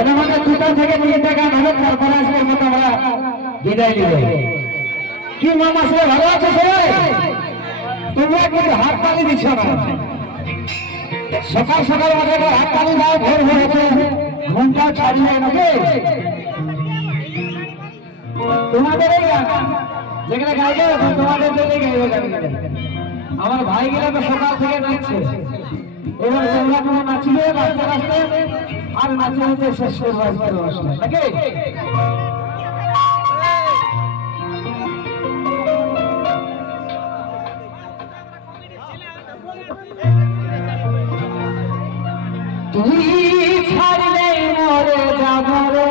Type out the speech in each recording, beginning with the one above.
এর মধ্যে দুটো থেকে তিনটা গান হবে, তারপরে আজকের মতো আমরা বিদায় নিব। কি মামা সবাই ভালো আছে? সবাই তোমরা কিন্তু হাত তালি দিচ্ছ না। সকাল সকাল আমাদের হাত তালি দাও, ভোর ভোর হচ্ছে, ঘুমটা ছাড়িয়ে নাকি তোমাদের এই গান যেখানে গাইবে তোমাদের জন্যই গাইবে গান। আমার ভাই গেলে তো সকাল থেকে নাচছে, এবার তোমরা কোনো নাচবে নাচতে নাচতে আর নাচে নাচতে শেষ করবো নাকি? তুই ছাড়লে মরে যাব রে,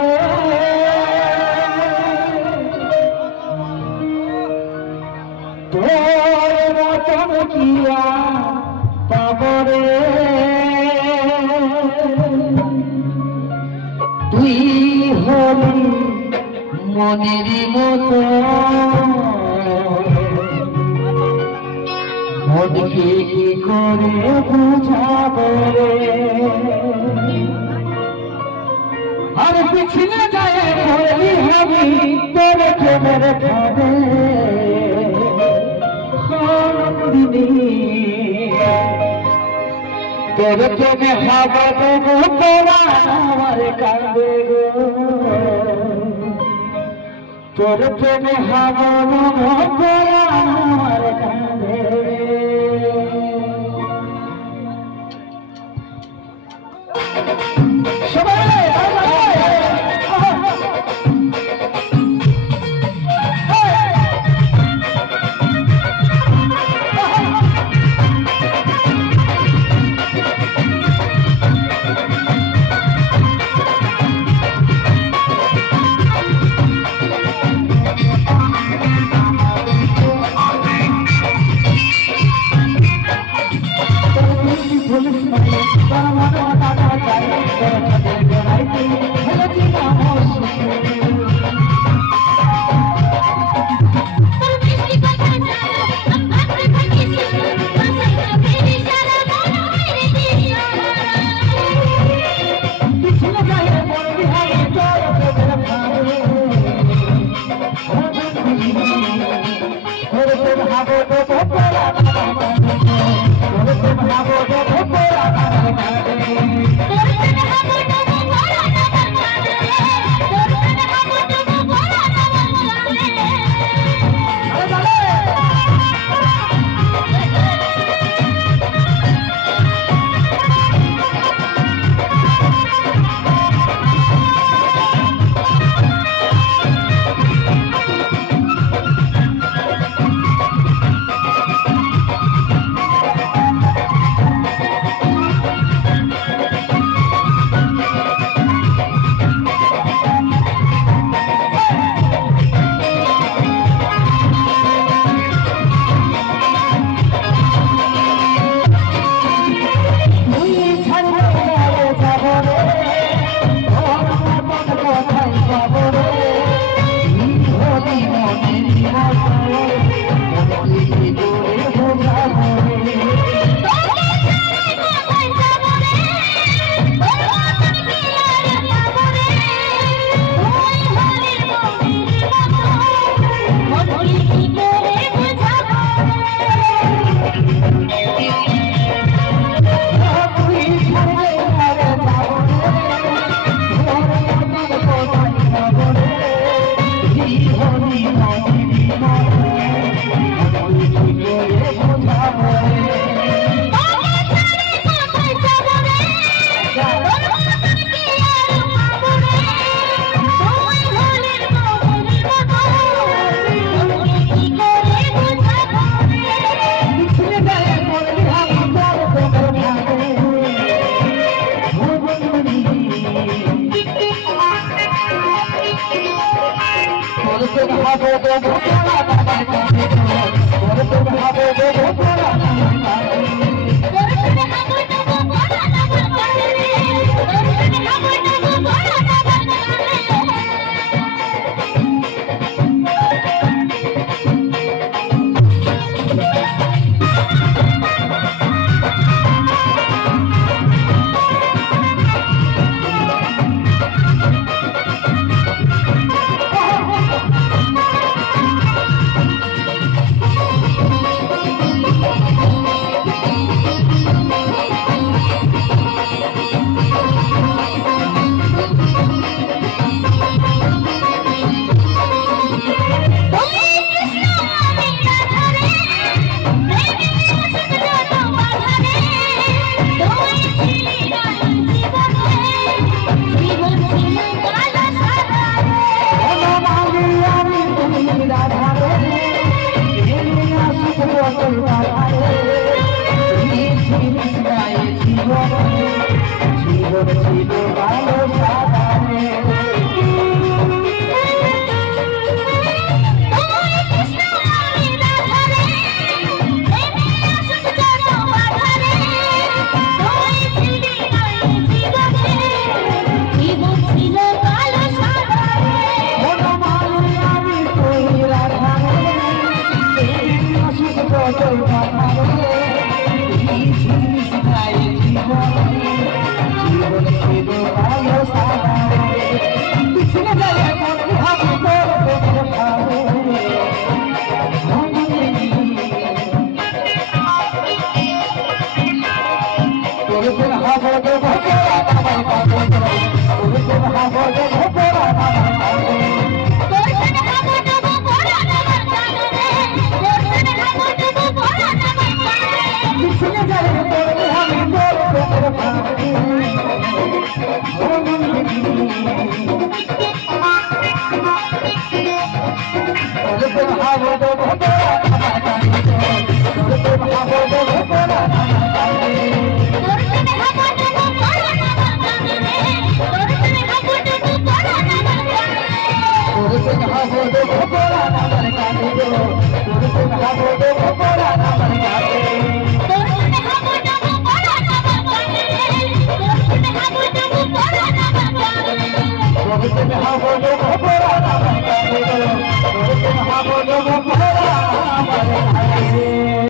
তোর মতন কিয়া পাব রে, তুই হলি মনের মতো মনকে কি করে বুঝাব রে, আর পিছলে যায় হলি হবি তোর প্রেমের খাবে তোর প্রেমে হাবা দেবো তোরা আমার কাঁদে গো, তোর প্রেমে হাবা দেবো তোরা আমার কাঁদে। How